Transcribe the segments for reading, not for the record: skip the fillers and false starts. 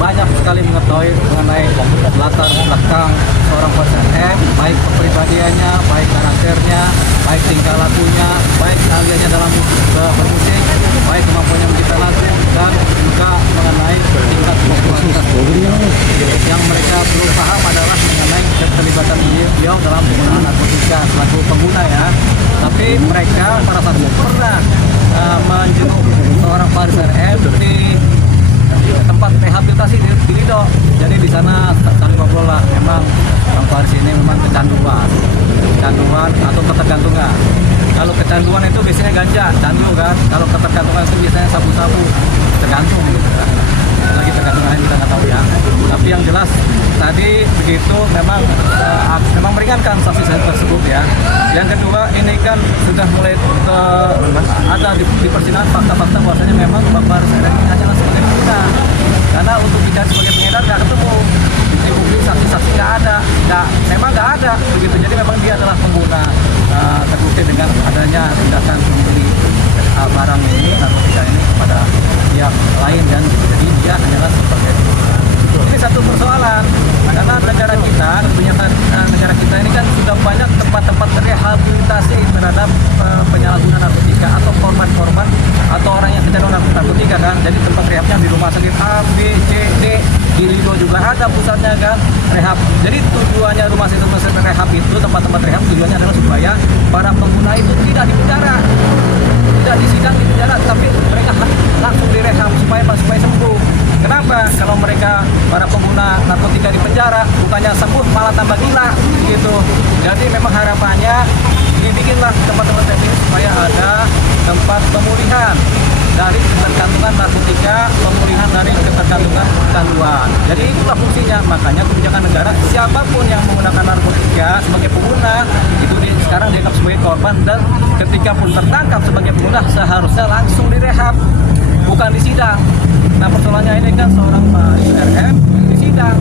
banyak sekali mengetahui mengenai latar belakang seorang Faris RM, baik kepribadiannya, baik karakternya, baik tingkah lakunya, baik keahliannya dalam bermusik, baik kemampuannya mencipta lagu, dan juga mengenai tingkat popularitas. Yang mereka belum paham adalah mengenai keterlibatan beliau dalam penggunaan narkotika selaku pengguna ya. Tapi mereka para saksi pernah menjenguk seorang Faris RM di tempat rehabilitasi di Lido. Jadi di sana saling ngobrol lah. Memang Bang Faris ini memang kecanduan atau ketergantungan. Kalau kecanduan itu biasanya ganja, candu kan. Kalau ketergantungan itu biasanya sabu-sabu, tergantung gitu kan. Lagi tergantungan kita nggak tahu ya. Tapi yang jelas tadi begitu memang meringankan saksi tersebut ya. Yang kedua ini kan sudah mulai ada di persidangan fakta-fakta bahwasanya memang Bang Faris RM ini hanyalah sebagai pengguna. Karena untuk dicari sebagai pengedar nggak ketemu. Di bukti saksi-saksi memang nggak ada begitu. Jadi memang dia adalah pengguna, terbukti dengan adanya tindakan membeli barang ini, narkotika ini kepada pihak lain, dan jadi dia hanyalah sebagai pengguna. Ini satu persoalan karena negara kita, negara kita ini kan sudah banyak tempat-tempat rehabilitasi terhadap penyalahguna narkotika atau korban-korban atau orang yang kecanduan narkotika kan. Jadi tempat rehabnya di rumah sakit A, B, C, D, di Lido juga ada pusatnya kan, rehab. Jadi tujuannya rumah sakit rehab itu, tempat-tempat rehab tujuannya adalah supaya para pengguna itu tidak dipenjara, tidak disidang di penjara, tapi mereka langsung direhab supaya sembuh. Kenapa? Kalau mereka para pengguna narkotika di penjara, bukannya sembuh malah tambah gila gitu. Jadi memang harapannya dibikinlah tempat-tempat ini supaya ada tempat pemulihan dari ketergantungan narkotika, pemulihan dari ketergantungan kecanduan. Jadi itulah fungsinya. Makanya kebijakan negara, siapapun yang menggunakan narkotika sebagai pengguna itu sekarang dianggap sebagai korban, dan ketika pun tertangkap sebagai pengguna seharusnya langsung direhab, bukan disidang. Nah persoalannya ini kan seorang Faris RM disidang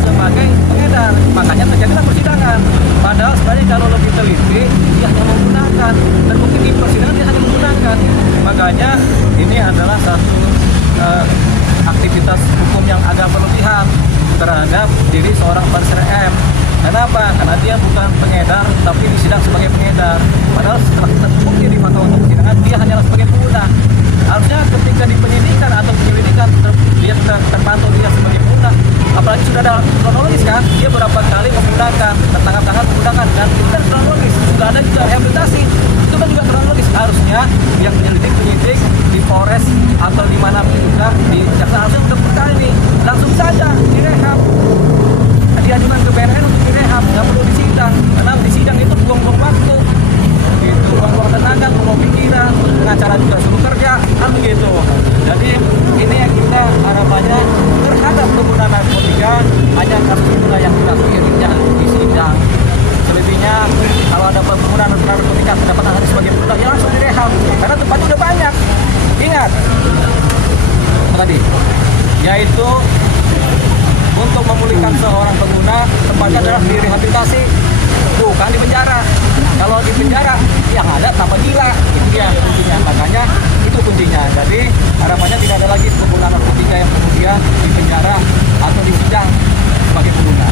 sebagai pengedar, makanya terjadilah persidangan. Padahal sebenarnya kalau lebih teliti dia hanya menggunakan, terbukti di persidangan dia hanya menggunakan. Makanya ini adalah satu aktivitas hukum yang agak berlebihan terhadap diri seorang Faris RM. Kenapa? Karena dia bukan pengedar tapi disidang sebagai pengedar. Padahal setelah terbukti di fakta untuk persidangan dia hanyalah sebagai pengguna. Harusnya ketika di penyidikan atau penyelidikan dia terpantau dia sebagai pengguna, apalagi sudah ada kronologis kan, dia berapa kali menggunakan, tertangkap menggunakan, dan itu kan kronologis, sudah ada juga rehabilitasi, itu kan juga kronologis. Harusnya yang penyidik di Polres atau di mana juga di jaksa harusnya untuk perkara ini langsung saja direhab, diajukan ke BNN untuk direhab, nggak perlu disidang, karena disidang itu buang-buang waktu gitu, buang-buang tenaga, buang pikiran, pengacara juga suruh kerja kan begitu. Jadi ini yang kita harapannya terhadap pengguna narkotika hanya kasus itulah yang kita kirimnya di sidang. Selebihnya kalau ada pengguna narkotika kedapatan harus sebagai pengguna ya langsung direhab, karena tempatnya udah banyak. Ingat tadi yaitu untuk memulihkan seorang pengguna tempatnya adalah di rehabilitasi, bukan di penjara. Kalau di penjara yang ada tambah gila, itu dia kuncinya. Makanya itu kuncinya. Jadi harapannya tidak ada lagi pengguna narkotika yang kemudian di penjara atau disidang sebagai pengguna.